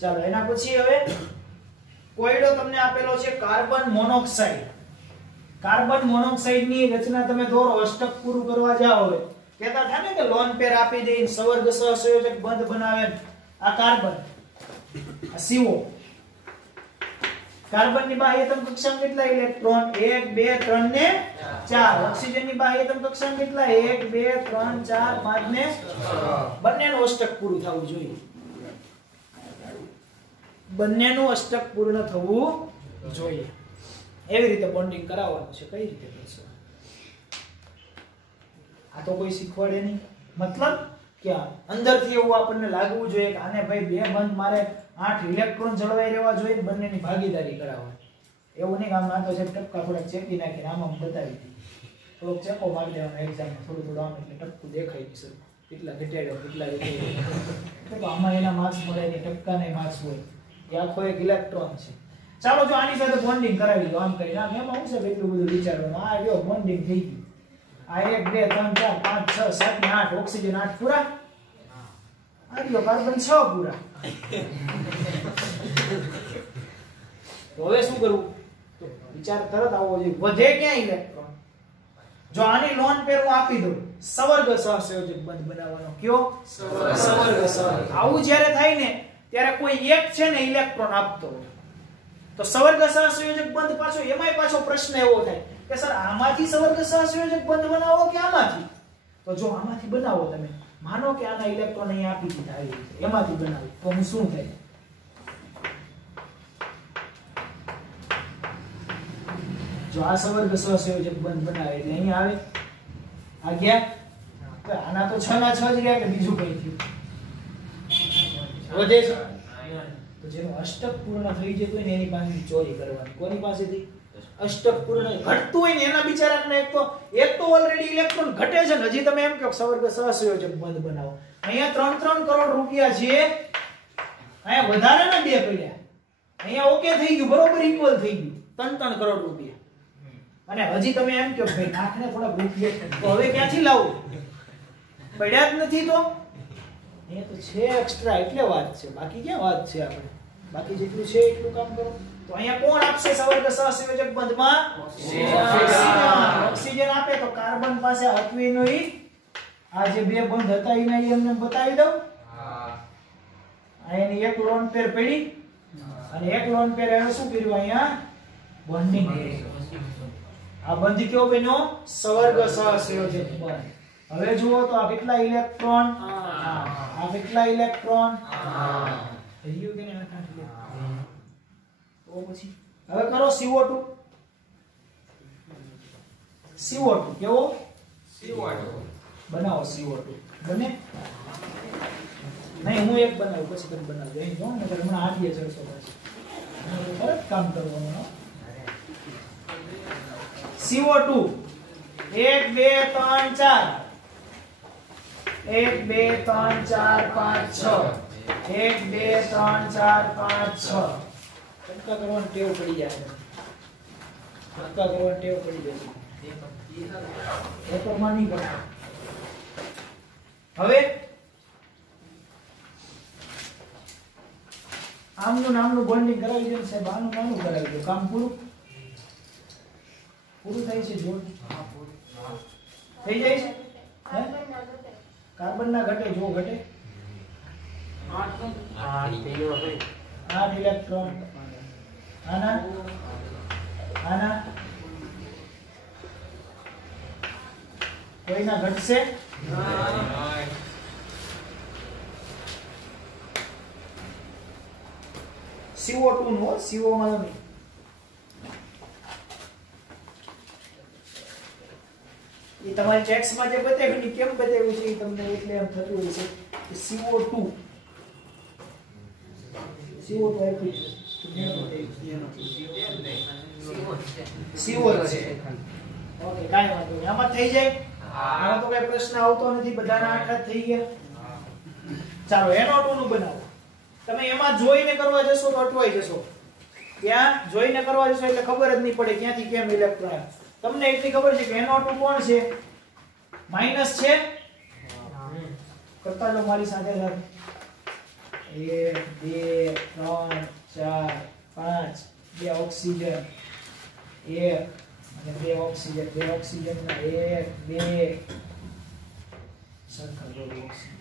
ચાલો એના પછી હવે કોયડો તમને આપેલો છે કાર્બન મોનોક્સાઇડ. કાર્બન મોનોક્સાઇડ ની રચના તમે દોરો, અષ્ટક પૂરું કરવા જાઓ હવે કહેતા થાય ને કે લોન પેર આપી દઈને સવર્ગ સહસંયોજક બંધ બનાવે. આ કાર્બન, આ CO. કાર્બન ની બાહ્યતમ કક્ષામાં કેટલા ઇલેક્ટ્રોન? 1 2 3 ને 4. ઓક્સિજન ની બાહ્યતમ કક્ષામાં કેટલા? 1 2 3 4 5 ને 6. બંનેનું અષ્ટક પૂરું થવું જોઈએ. બંનેનું અષ્ટક પૂર્ણ થવું જોઈએ. એવી રીતે બોન્ડિંગ કરાવવાનું છે. કઈ રીતે કરશો? આ તો કોઈ શીખવાડે નહીં. મતલબ કે અંદરથી એવું આપણને લાગવું જોઈએ કે આને ભાઈ બે બંધ મારે 8 ઇલેક્ટ્રોન જળવાઈ રહેવા જોઈએ, બંનેની ભાગીદારી કરાવવાની. એવું નહીં કે આમ આ તો છે ટપકા થોડાક ચેકી નાખીને આમ બતાવી દીધી. થોડોક ચેકો મારી દેવાનો એક્ઝામમાં, થોડું થોડું આમ એટલે ટપકું દેખાય નહીં સર. કેટલા ઘટાડ્યો કેટલા એટલે આમાં એના માર્ક્સ મળે ને ટપકાના માર્ક્સ હોય. એ આખો એક ઇલેક્ટ્રોન છે. ચાલો જો આની સાથે બોન્ડિંગ કરાવી દો આમ કરીને. આમ એમાં હું છે એટલું બધું વિચારવાનું. આ જો બોન્ડિંગ થઈ ગયું. આ 1 2 3 4 5 6 7 ને 8 ઓક્સિજન 8 પૂરા. આ રહ્યો કાર્બન 6 પૂરા. તો હવે શું કરવું? તો વિચાર તરત આવવો જોઈએ. વધે ક્યાં ઇલેક્ટ્રોન? જો આની લોન પેર હું આપી દઉં, સવર્ગ સહસંયોજક બંધ બનાવવાનો. કયો? સવર્ગ સહ. આવું જ્યારે થાય ને ત્યારે કોઈ એક છે ને ઇલેક્ટ્રોન આપતો હોય તો સવર્ગ સહસંયોજક બંધ પાછો એમાંય પાછો પ્રશ્ન એવો થાય કે સર આમાંથી સવર્ગ સહસંયોજક બંધ બનાવો કે આમાંથી? તો જો આમાંથી બનાવો તમે, માનો કે આના ઇલેક્ટ્રોન અહીં આપી દીધા આવી રીતે, એમાંથી બનાવી તો હું શું થાય? જો આ સવર્ગ સહસંયોજક બંધ બનાવે એટલે અહીં આવે. આ ગયા તો આના તો 6 ના 6 જ ગયા કે બીજું કઈ થયું? વધે છે. તો જેનું અષ્ટક પૂર્ણ થઈ જતું હોય ને એની પાસેથી ચોરી કરવાની. કોની પાસેથી? અષ્ટક પૂર્ણ ઘટતું હોય ને એના બિચારાને એક તો ઓલરેડી ઇલેક્ટ્રોન ઘટે છે ને હજી તમે એમ કહો સવર્ગ સહસંયોજક બંધ બનાવો. અહીંયા 3 કરોડ રૂપિયા છે, અહીંયા વધારાના 2 પડ્યા. અહીંયા ઓકે થઈ ગયું, બરોબર ઇક્વલ થઈ ગયું 3 કરોડ રૂપિયા. અને હજી તમે એમ કહો ભાઈ નાખને થોડા રૂપિયા તો હવે ક્યાંથી લાવું? પડ્યા જ નથી. તો એ તો છે એક્સ્ટ્રા એટલે વાત છે, બાકી ક્યાં વાત છે? આપણે બાકી જેટલું છે એટલું કામ કરો. તો અહીંયા કોણ આપશે સવર્ગ સહસંયોજક બંધમાં? ઓક્સિજન આપે તો કાર્બન પાસે હટવીનો ઈ આ જે 2 બંધ હતા એને એમને બતાવી દઉં. આ એની એક લોન પેર પડી અને એક લોન પેર એને શું કર્યું? અહીંયા બોન્ડિંગ કર્યું. આ બંધ કયો બન્યો? સવર્ગ સહસંયોજક બંધ. હવે જુઓ તો આ કેટલા ઇલેક્ટ્રોન? આ કેટલા ઇલેક્ટ્રોન? રહ્યું કે નહીં? 8 ઇલેક્ટ્રોન. તો પછી હવે કરો CO2. CO2 કેવો? CO2 બનાવો. CO2 બને નહીં? હું એક બનાવું પછી તમે બનાવજો. અહીં જો ને હમણાં આડીએ ચડશો પછી ફરક કામ કરવાનું. CO2 1 2 3 4 1 2 3 4 5 6 1 2 3 4 5 6. ટપકા કરવાની ટેવ પડી જાય. ટપકા કરવાની ટેવ પડી જાય. પેપરમાં નહીં કરતા. હવે આમનું નામનું બોન્ડિંગ કરાવી દો સાહેબ. આનું નામનું કરાવી દો. કામ પૂરું થાય છે. જોડ થઈ જાય છે. કાર્બન ના ઘટે? જો ઘટે 8 ઇલેક્ટ્રોન. આના કોઈના ઘટશે? CO2 નો CO માં નહીં. એ તમારી ટેક્સ્ટમાં જે બતાવ્યું ને કેમ બતાવ્યું છે એ તમને એટલે એમ થતું હોય છે કે CO2 આપ્યું CO છે. ઓકે કાઈ વાંધો નહીં. આમાં થઈ જાય. આમાં તો કઈ પ્રશ્ન આવતો નથી. બધાના 8 થઈ ગયા. ચાલો NO2 નું બનાવો. તમે એમાં જોઈને કરવા જશો તો અટવાઈ જશો. ત્યાં જોઈને કરવા જશો એટલે ખબર જ નહીં પડે ક્યાંથી કેમ ઇલેક્ટ્રોન. તમને એટલી ખબર છે કે NO2 કોણ છે? માઈનસ છે. કરતા જો મારી સાથે 1 2 3 4 5 બે ઓક્સિજન 1 અને બે ઓક્સિજન ના 1 2 સરખા જોડો ઓક્સિજન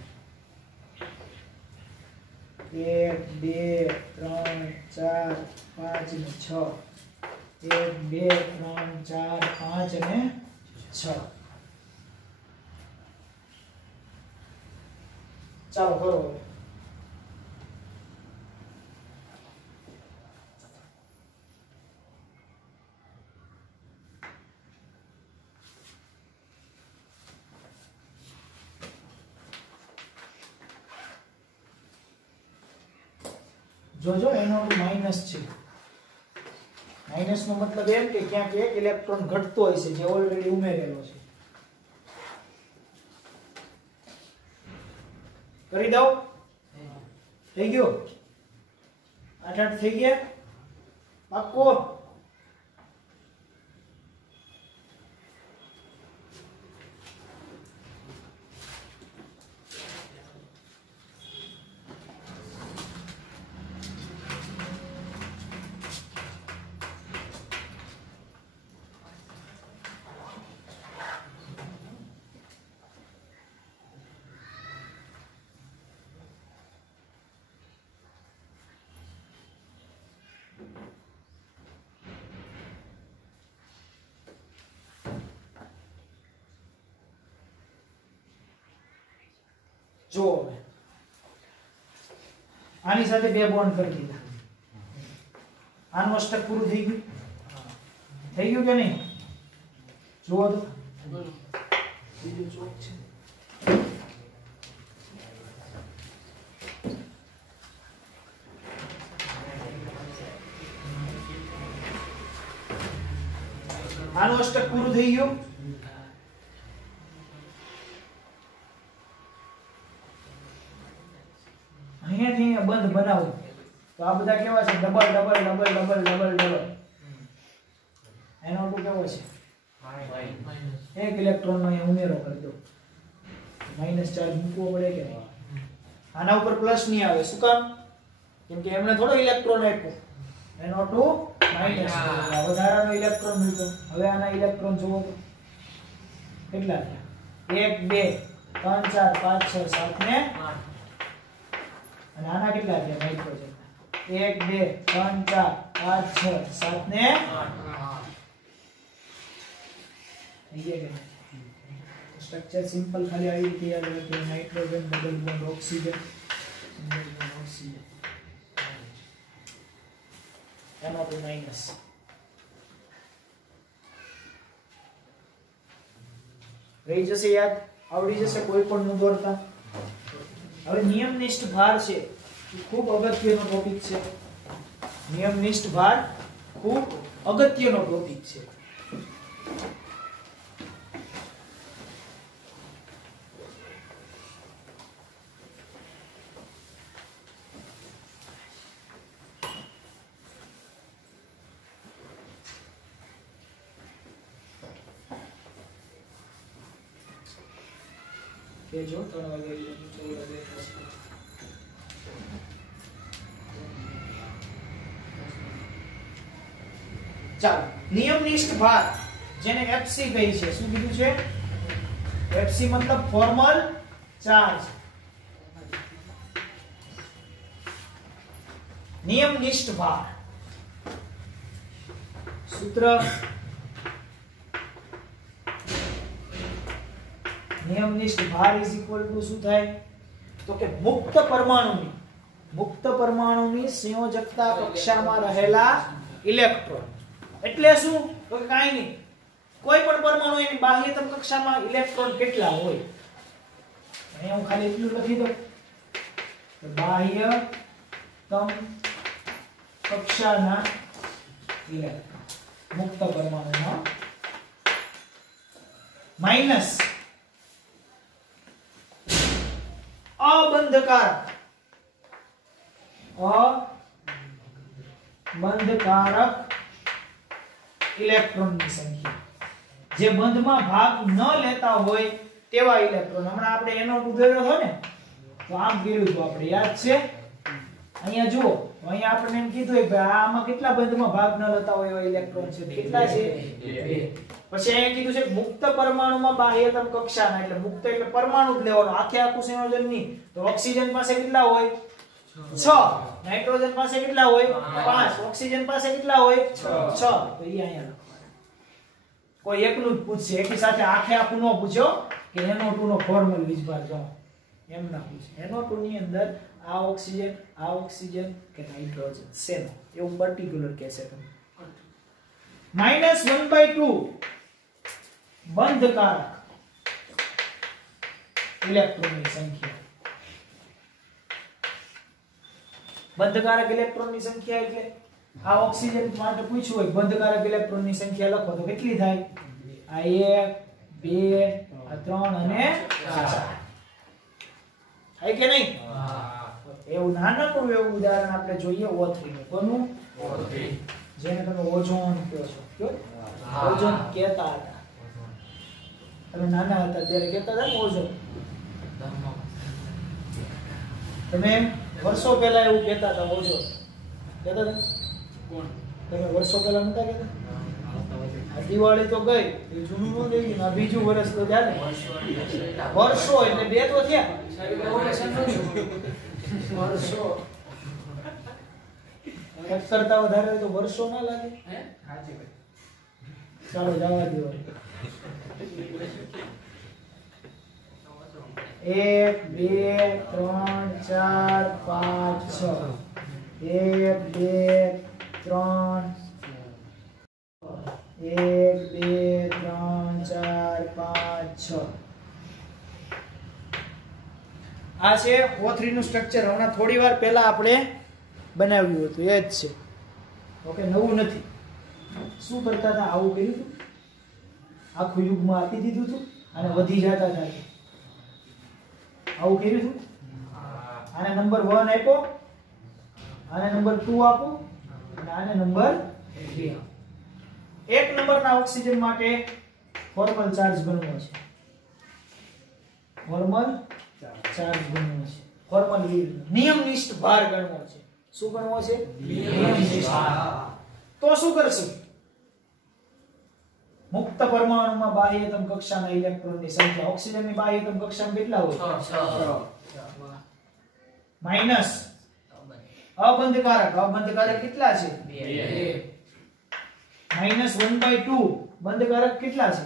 1 2 3 4 5 અને 6 1 2 3 4 5 અને 6 ચાલો કરો જોજો એનો માઈનસ છે માઈનસ નો મતલબ એમ કે ક્યાંક એક ઇલેક્ટ્રોન ઘટતો હોય છે જે ઓલરેડી ઉમેરેલો છે કરી દઉં થઈ ગયો 8 થઈ ગયા પાક્કો જો આની સાથે બે બોન્ડ કરી દીધા આનું અષ્ટક પૂરું થઈ ગયું કે નહીં જુઓ તો બીજું ચોક છે આનું અષ્ટક પૂરું થઈ ગયું અહીંયાથી બંધ બનાવો તો આ બધા કેવા છે double double double double double double એનો ટુ કેવો છે એક ઇલેક્ટ્રોન નો અહીં ઉમેરો કરી દો માઈનસ ચાર્જ મૂકવો પડે કે નહીં આના ઉપર પ્લસ નહીં આવે શું કામ કેમ કે એમણે થોડો ઇલેક્ટ્રોન આપ્યો એનો ટુ માઈનસ વધારાનો ઇલેક્ટ્રોન મળ્યો હવે આના ઇલેક્ટ્રોન જોવો તો કેટલા થયા 1 2 3 4 5 6 7 ને 8 અને આના કેટલા છે નાઇટ્રોજન 1 2 3 4 5 6 7 ને 8 થઈ ગયા કે સ્ટ્રક્ચર સિમ્પલ ખાલી આવી રીતે યાદ રાખો nitrogen double bond oxygen NO2 minus રહી જશે યાદ આવડી જશે કોઈ પણ નું દોરતા હવે નિયમનિષ્ઠ ભાર છે ખૂબ અગત્યનો ટોપિક છે નિયમનિષ્ઠ ભાર ખૂબ અગત્યનો ટોપિક છે કે જો 3 વાગે ચાલો નિયમનિષ્ઠ ભાર જેને FC કહી છે શું કીધું છે FC મતલબ ફોર્મલ ચાર્જ નિયમનિષ્ઠ ભાર સૂત્ર નિયમનિષ્ઠ ભાર ઇઝ ઇક્વલ ટુ શું થાય તો કે મુક્ત પરમાણુની સંયોજકતા કક્ષામાં રહેલા ઇલેક્ટ્રોન એટલે શું તો કે કાઈ નહીં કોઈ પણ પરમાણુ એની બાહ્યતમ કક્ષામાં ઇલેક્ટ્રોન કેટલા હોય અહીંયા હું ખાલી એટલું લખી દઉં તો બાહ્યતમ કક્ષાના ઇલેક્ટ્રોન મુક્ત પરમાણુમાં માઈનસ અબંધકારક ઇલેક્ટ્રોનની સંખ્યા જે બંધમાં ભાગ ન લેતા હોય તેવા ઇલેક્ટ્રોન હમણાં આપણે એનો ઉદાહરણ હતો ને તો આમ કર્યું હતું આપણે યાદ છે અહીંયા જુઓ, અહીંયા આપણે એમ કીધું કે આમાં કેટલા બંધમાં ભાગ ન લેતા હોય એવા ઇલેક્ટ્રોન છે, કેટલા છે? 2. પછી અહીંયા કીધું છે મુક્ત પરમાણુમાં બાહ્યતમ કક્ષાના, એટલે મુક્ત એટલે પરમાણુ જ લેવાનો, આખે આખું સંયોજન નહીં. તો ઓક્સિજન પાસે કેટલા હોય? 6. નાઇટ્રોજન પાસે કેટલા હોય? 5. ઓક્સિજન પાસે કેટલા હોય? 6. તો એ અહીંયા લખવાનું. કોઈ એકનું જ પૂછશે, એકી સાથે આખે આખું નો પૂછ્યો કે NO2 નો ફોર્મલ વીજભાર જો એમ ના પૂછે. NO2 ની અંદર આ ઓક્સિજન કે નાઇટ્રોજન શેનો એવું પર્ટિક્યુલર કહેશે તમે. -1/2 બંધકારક ઇલેક્ટ્રોનની સંખ્યા. બંધકારક ઇલેક્ટ્રોનની સંખ્યા એટલે આ ઓક્સિજન માટે પૂછ્યું હોય બંધકારક ઇલેક્ટ્રોનની સંખ્યા લખો તો કેટલી થાય? આ 1 2 આ 3 અને 4. hay કે નહીં? એવું નાનકડું એવું ઉદાહરણ આપણે જોઈએ O3 નું. કોનું? O3. જેને તમે ઓઝોન કહો છો. કયો? ઓઝોન કહેતા હતા. તમે નાના હતા ત્યારે કહેતા હતા ને ઓઝોન. તમે વર્ષો પહેલા એવું કહેતા હતા ઓઝોન. કહેતા હતા? કોણ? તમે વર્ષો પહેલા નતા કહેતા? આ દિવાળી તો ગઈ, એ જૂનું નો ગઈ, આ બીજું વર્ષ તો જાય ને. વર્ષો એટલે 2 તો થયા. વર્ષો એક કરતા વધારે તો વર્ષો ના લાગે? ચાલો જવા દો. 1 2 3 4 5 6 1 2 3 1 2 3 4 5 6 આ છે O3 નું સ્ટ્રક્ચર. હમણાં થોડી વાર પહેલા આપણે બનાવ્યું હતું, એ જ છે. ઓકે, નવું નથી. શું કરતા હતા? આવું કર્યું હતું, આખું યુગમાં આપી દીધું હતું અને વધી જતા હતા. આવું કર્યું હતું. આને નંબર 1 આપ્યો, આને નંબર 2 આપો અને આને નંબર 3. એક નંબરના ઓક્સિજન માટે ફોર્મલ ચાર્જ ગણવો છે. ફોર્મલ ચાર્જ ગણવો છે. ફોર્મલ નિયમનિષ્ઠ ભાર ગણવો છે. શું ગણવો છે? નિયમનિષ્ઠ ભાર. તો શું કરશું? મુક્ત પરમાણુમાં બાહ્યતમ કક્ષાના ઇલેક્ટ્રોનની સંખ્યા. ઓક્સિજનની બાહ્યતમ કક્ષામાં કેટલા હોય? 6. માઈનસ અબંધકારક. અબંધકારક કેટલા છે? 2. -1/2 બંધકારક કેટલા છે?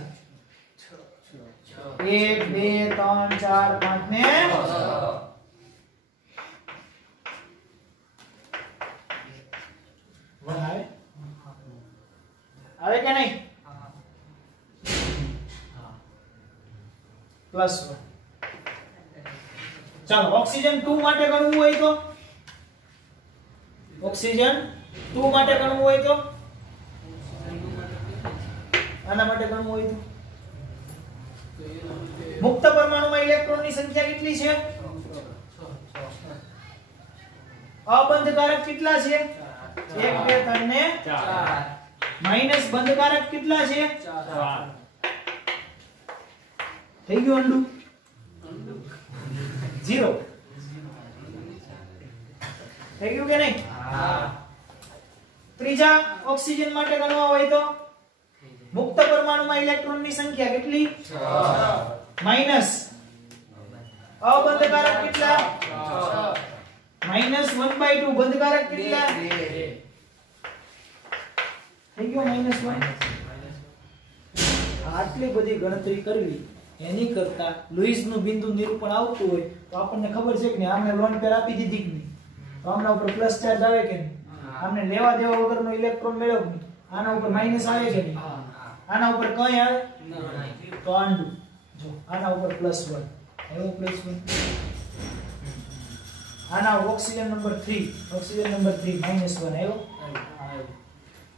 1 2 3 4 5 ને 1 આવે કે નહીં? +1. ચાલો ઓક્સિજન 2 માટે ગણવું હોય તો, ઓક્સિજન 2 માટે ગણવું હોય તો, આના માટે ગણવું હોય તો મુક્ત પરમાણુમાં ઇલેક્ટ્રોનની સંખ્યા કેટલી છે? અબંધકારક કેટલા છે? 1 2 3 ને 4. માઈનસ બંધકારક કેટલા છે? 4. થઈ ગયું અંડું? 0 થઈ ગયું કે નહીં? ત્રીજા ઓક્સિજન માટે ગણવા હોય તો મુક્ત પરમાણુમાં ઇલેક્ટ્રોનની સંખ્યા કેટલી? 6. માઈનસ અબંધકારક કેટલા? 6. -1/2 બંધકારક કેટલા? 2. થઈ ગયો -1. આટલી બધી ગણતરી કરવી એની કરતા લુઈસનું બિંદુ નિરૂપણ આવતું હોય તો આપણને ખબર છે કે આમને લોન પેર આપી દીધી કે નહીં, તો આમના ઉપર પ્લસ ચાર્જ આવે કે નહીં, આમને લેવા દેવા વગરનો ઇલેક્ટ્રોન મેળવ્યો, આના ઉપર માઈનસ આવે કે નહીં, આના ઉપર કઈ આવે તો આંડું જો આના ઉપર +1 આવ્યો, +1. આના ઓક્સિજન નંબર 3 -1 આવ્યો,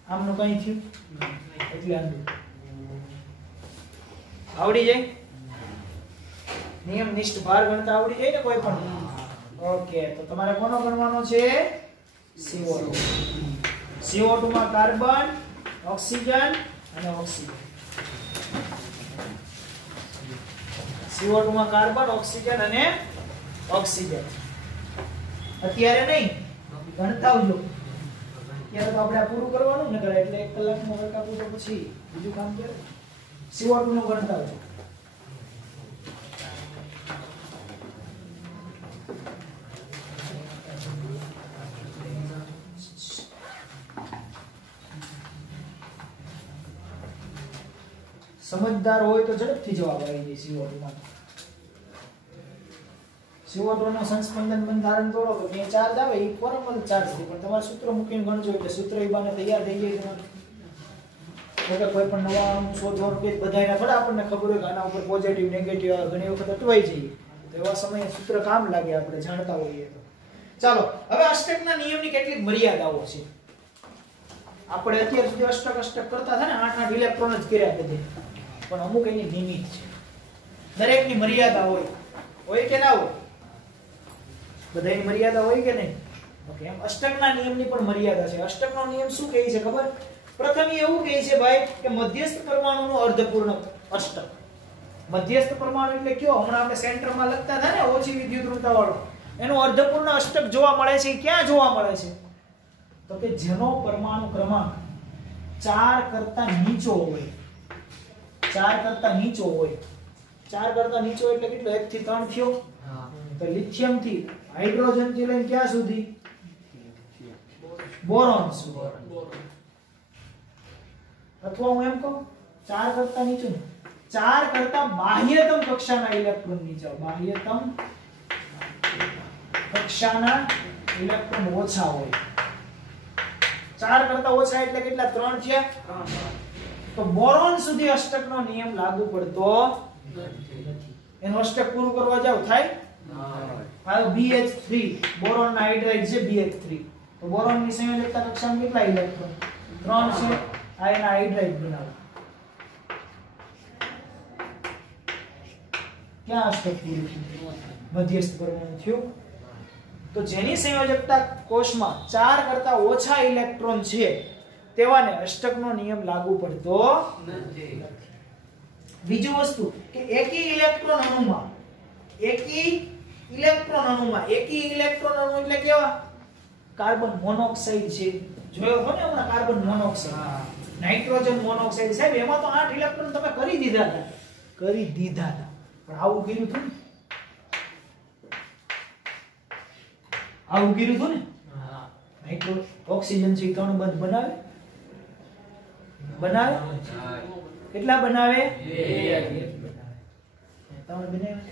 આમનું કઈ થયું એટલે આંડું. આવડી જાય? નિયમનિષ્ઠ ભાર ગણતા આવડી જાય ને કોઈ પણ? ઓકે, તો તમારે કોનો ગણવાનો છે? CO2. CO2 માં કાર્બન, ઓક્સિજન અને ઓક્સિજન. CO2 માં કાર્બન, ઓક્સિજન અને ઓક્સિજન. અત્યારે નહીં, ગણતા આવજો. ત્યારે તો આપણે આ પૂરું કરવાનું ને કરે એટલે 1 કલાકનો વર્ક આપું તો પછી બીજું કામ કરે. CO2 નું ગણતા આવજો. સમજદાર હોય તો ઝડપથી જવાબ આવી જાય CO2 માં. CO2 નો સંસ્પંદન બંધારણ તોડો તો કે ચાર્જ આવે એ ફોર્મલ ચાર્જ છે, પણ તમારે સૂત્ર મૂકીને ગણજો એટલે સૂત્ર ઈ બાને તૈયાર થઈ જાય તમારે. એટલે કોઈ પણ નવા અણુ શોધવાનું કે બધાયના થોડા આપણને ખબર હોય કે આના ઉપર પોઝિટિવ નેગેટિવ ઘણી વખત અટવાઈ જઈએ, તો એવા સમયે સૂત્ર કામ લાગે આપણે જાણતા હોઈએ તો. ચાલો હવે અષ્ટકના નિયમની કેટલીક મર્યાદાઓ છે. આપણે અત્યાર સુધી અષ્ટક કરતા હતા ને 8 ઇલેક્ટ્રોન જ કર્યા બધે, પણ અમુક એની લિમિટ છે. દરેકની મર્યાદા હોય કે ના હોય? બધાની મર્યાદા હોય કે નહીં? ઓકે, એમ અષ્ટકના નિયમની પણ મર્યાદા છે. અષ્ટકનો નિયમ શું કહે છે ખબર? પ્રથમ એવું કહે છે ભાઈ કે મધ્યસ્થ પરમાણુનું અર્ધપૂર્ણ અષ્ટક. મધ્યસ્થ પરમાણુ એટલે કયો? હમણાં આપણે સેન્ટરમાં લખતા હતા ને ઓછી વિદ્યુતઋણતા વાળો, એનું અર્ધપૂર્ણ અષ્ટક જોવા મળે છે. ક્યાં જોવા મળે છે? તો કે જેનો પરમાણુ ક્રમાંક 4 કરતા નીચો હોય. 4 કરતા નીચો હોય. 4 કરતા નીચો એટલે કેટલો? 1 થી 3 થયો. તો લિથિયમ થી હાઇડ્રોજન થી લઈને ક્યાં સુધી? બોરોન સુધી. અથવા હું એમ કહું 4 કરતા નીચે 4 કરતા બાહ્યતમ કક્ષાના ઇલેક્ટ્રોન નીચે. બાહ્યતમ કક્ષાના ઇલેક્ટ્રોન ઓછા હોય. 4 કરતા ઓછા એટલે કેટલા? 3 થયા. તો બોરોન સુધી અષ્ટકનો નિયમ લાગુ પડતો નથી. એનું અષ્ટક પૂરું કરવા જાવ થાય? આ BH3 બોરોન ના હાઇડ્રાઇડ છે BH3. તો બોરોન ની સંયોજકતા કક્ષામાં કેટલા ઇલેક્ટ્રોન? 3 છે. આ એના હાઇડ્રાઇડ બનાવો. ક્યાં અષ્ટક પૂરું થયું? મધ્યસ્થ પરમાણુ થયું. તો જેની સંયોજકતા કોષમાં 4 કરતા ઓછા ઇલેક્ટ્રોન છે તેવાને અષ્ટકનો નિયમ લાગુ પડતો નથી. બીજું વસ્તુ કે એકી ઇલેક્ટ્રોન અણુમાં એકી ઇલેક્ટ્રોન અણુ એટલે કેવા? કાર્બન મોનોક્સાઇડ છે, જોયો છો ને હમણાં? Carbon monoxide, nitrogen monoxide. સાહેબ એમાં તો 8 ઇલેક્ટ્રોન તમે કરી દીધા હતા. પણ આવું કર્યું હતું ને? આવું કર્યું હતું ને? નાઇટ્રો ઓક્સિજન છે 3 બંધ બનાવે. કેટલા બનાવે? 2 બનાવે.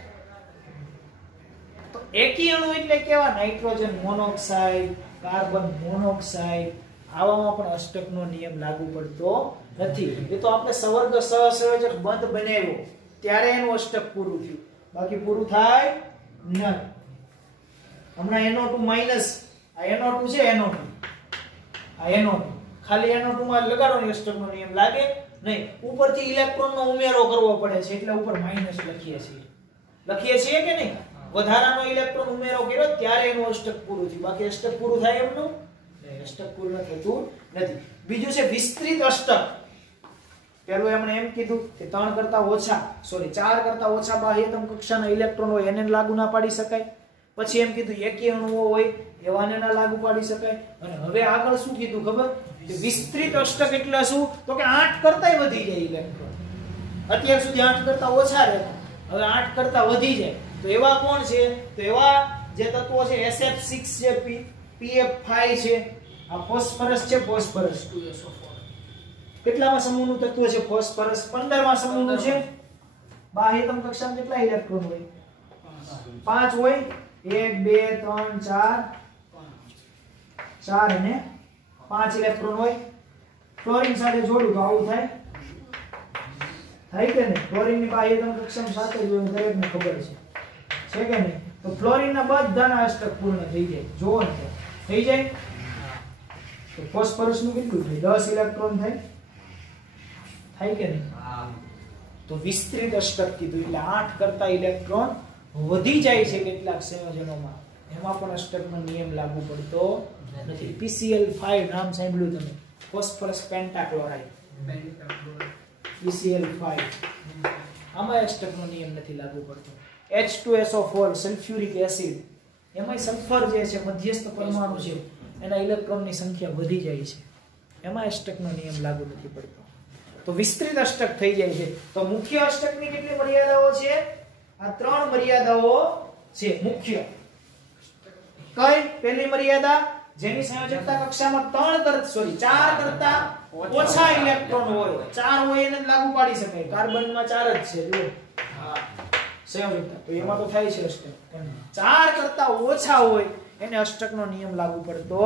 તો એકી અણુ એટલે કેવા? Nitrogen monoxide, carbon monoxide. આવામાં પણ અષ્ટકનો નિયમ લાગુ પડતો નથી. એ તો આપણે સવર્ગ સહસંયોજક બંધ બનાવ્યો ત્યારે એનું અષ્ટક પૂરું થયું, બાકી પૂરું થાય નહીં. હમણાં NO2 માઈનસ, આ NO2 છે, NO2 ખાલી NO2 માં લગાડો ને અષ્ટકનો નિયમ લાગે નહીં. ઉપરથી ઇલેક્ટ્રોનનો ઉમેરો કરવો પડે છે એટલે ઉપર માઈનસ લખીએ છીએ કે નહીં? વધારાનો ઇલેક્ટ્રોન ઉમેરો કર્યો ત્યારે એનું અષ્ટક પૂરું થયું, બાકી અષ્ટક પૂરું થાય એમનું નહીં. અષ્ટક પૂર્ણ થતું નથી. બીજું છે વિસ્તૃત અષ્ટક. પેલું એમણે એમ કીધું કે 4 કરતા ઓછા બાહ્યતમ કક્ષાના ઇલેક્ટ્રોન હોય એને લાગુ ના પાડી શકાય. પછી એમ કીધું એકી અણુઓ હોય એવાને ના લાગુ પાડી શકાય. અને હવે આગળ શું કીધું ખબર? કે વિસ્તૃત અષ્ટક એટલે શું? તો કે 8 કરતાય વધી જાય ઇલેક્ટ્રોન. અત્યાર સુધી 8 કરતા ઓછા રહેતા, હવે 8 કરતા વધી જાય. તો એવા કોણ છે? તો એવા જે તત્વો છે SF6 છે, PF5 છે, આ ફોસ્ફરસ છે, ફોસ્ફરસ 2SO4. કેટલામાં સમૂહનું તત્વ છે ફોસ્ફરસ? 15માં સમૂહનું છે. બાહ્યતમ કક્ષામાં કેટલા ઇલેક્ટ્રોન હોય? 5 હોય. 1 2 3 4 અને 5 ઇલેક્ટ્રોન હોય. ક્લોરીન સાથે જોડું તો આવું થાય કે નહીં? ક્લોરીન ની બાહ્યતમ કક્ષામાં સાથે જ હોય, દરેકને ખબર છે કે નહીં? તો ફ્લોરીન ના બધાના અષ્ટક પૂર્ણ થઈ જાય. જોવો ને થઈ જાય. તો ફોસ્ફરસ નું કેટલું થાય? 10 ઇલેક્ટ્રોન થાય કે નહીં? તો વિસ્તૃત અષ્ટક કીધું એટલે 8 કરતા ઇલેક્ટ્રોન વધી જાય છે કેટલાક સંયોજનોમાં, એમાં પણ અષ્ટકનો નિયમ લાગુ પડતો નથી. PCl5 નામ સાંભળ્યું તમે? Phosphorus pentachloride, PCl5. આમાં અષ્ટકનો નિયમ નથી લાગુ પડતો. H2SO4 સલ્ફ્યુરિક એસિડ, એમાં સલ્ફર જે છે મધ્યસ્થ પરમાણુ છે એના ઇલેક્ટ્રોનની સંખ્યા વધી જાય છે, એમાં અષ્ટકનો નિયમ લાગુ નથી પડતો, તો વિસ્તૃત અષ્ટક થઈ જાય છે. તો મુખ્ય અષ્ટકની કેટલી મર્યાદાઓ છે? આ 3 મર્યાદાઓ છે મુખ્ય. કઈ પહેલી મર્યાદા? જેની સંયોજકતા કક્ષામાં 4 કરતા ઓછા ઇલેક્ટ્રોન હોય, 4 હોય એને જ લાગુ પાડી શકાય. કાર્બનમાં 4 જ છે જો સંયોજકતા, તો એમાં તો થાય છે અષ્ટક. 4 કરતા ઓછા હોય એને અષ્ટકનો નિયમ લાગુ પડતો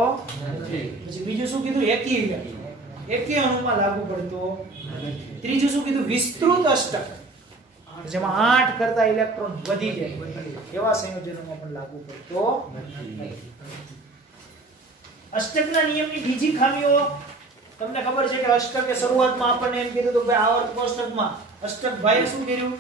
નથી. પછી બીજું શું કીધું? એકી અણુમાં લાગુ પડતો નથી. ત્રીજું શું કીધું? વિસ્તૃત અષ્ટક, જેમાં 8 કરતા ઇલેક્ટ્રોન વધી જાય એવા સંયોજનોમાં પણ લાગુ પડતો નથી. અષ્ટકના નિયમની બીજી ખામીઓ તમને ખબર છે કે અષ્ટકે શરૂઆતમાં આપણને એમ કીધું કે આવર્ત કોષ્ટકમાં અષ્ટક ભાઈએ શું કર્યું?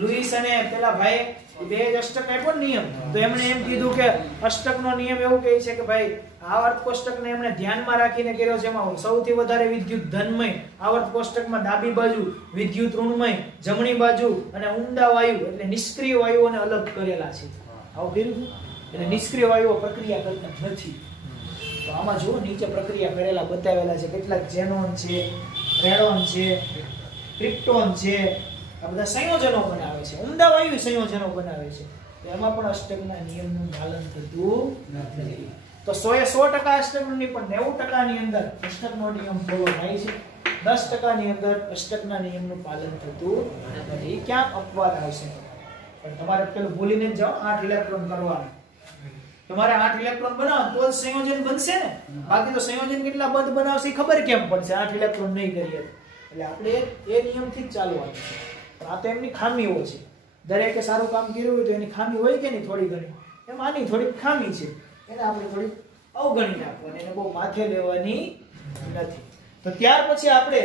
લુઈસ અને પેલા ભાઈ બે જ અષ્ટક આપ્યો નિયમ, તો એમણે એમ કીધું કે અષ્ટકનો નિયમ એવું કહે છે કે ભાઈ આવર્ત કોષ્ટકને એમણે ધ્યાનમાં રાખીને કર્યો છે, એમાં સૌથી વધારે વિદ્યુત ધનમય આવર્ત કોષ્ટકમાં ડાબી બાજુ, વિદ્યુત ઋણમય જમણી બાજુ અને ઊંડા વાયુ એટલે નિષ્ક્રિય વાયુઓને અલગ કરેલા છે. આવું કર્યું એટલે નિષ્ક્રિય વાયુઓ પ્રક્રિયા કરતા નથી. તો આમાં જો નીચે પ્રક્રિયા કરેલા બતાવેલા છે, કેટલાક ઝેનોન છે, રેડોન છે, ક્રિપ્ટોન છે, આ બધા સંયોજનો બનાવે છે, ઊંડા વાયુ સંયોજનો બનાવે છે. એમાં પણ અષ્ટકના નિયમનું પાલન થતું નથી. તો 100% અષ્ટકની પણ 90% ની અંદર અષ્ટકનો નિયમ ફોલો થાય છે, 10% ની અંદર અષ્ટકના નિયમનું પાલન થતું નથી. ક્યાંક અપવાદ આવશે, પણ તમારે પેલું ભૂલીને જ જાઓ 8 ઇલેક્ટ્રોન કરવાના. તમારે 8 ઇલેક્ટ્રોન બનાવો તો જ સંયોજન બનશે ને, બાકી તો સંયોજન કેટલા બંધ બનાવશે ખબર કેમ પડશે? 8 ઇલેક્ટ્રોન નહીં કરીએ એટલે આપણે એ નિયમથી જ ચાલવાનું છે. પણ આ તો એમની ખામીઓ છે. દરેકે સારું કામ કર્યું હોય તો એની ખામી હોય કે નહીં થોડી ઘણી, એમ આની થોડી ખામી છે, એને આપણે થોડી અવગણી નાખવાની, એને બહુ માથે લેવાની નથી. તો ત્યાર પછી આપણે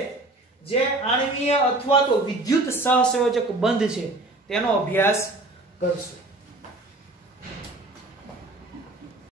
જે આણ્વીય અથવા તો વિદ્યુત સહસંયોજક બંધ છે તેનો અભ્યાસ કરશું.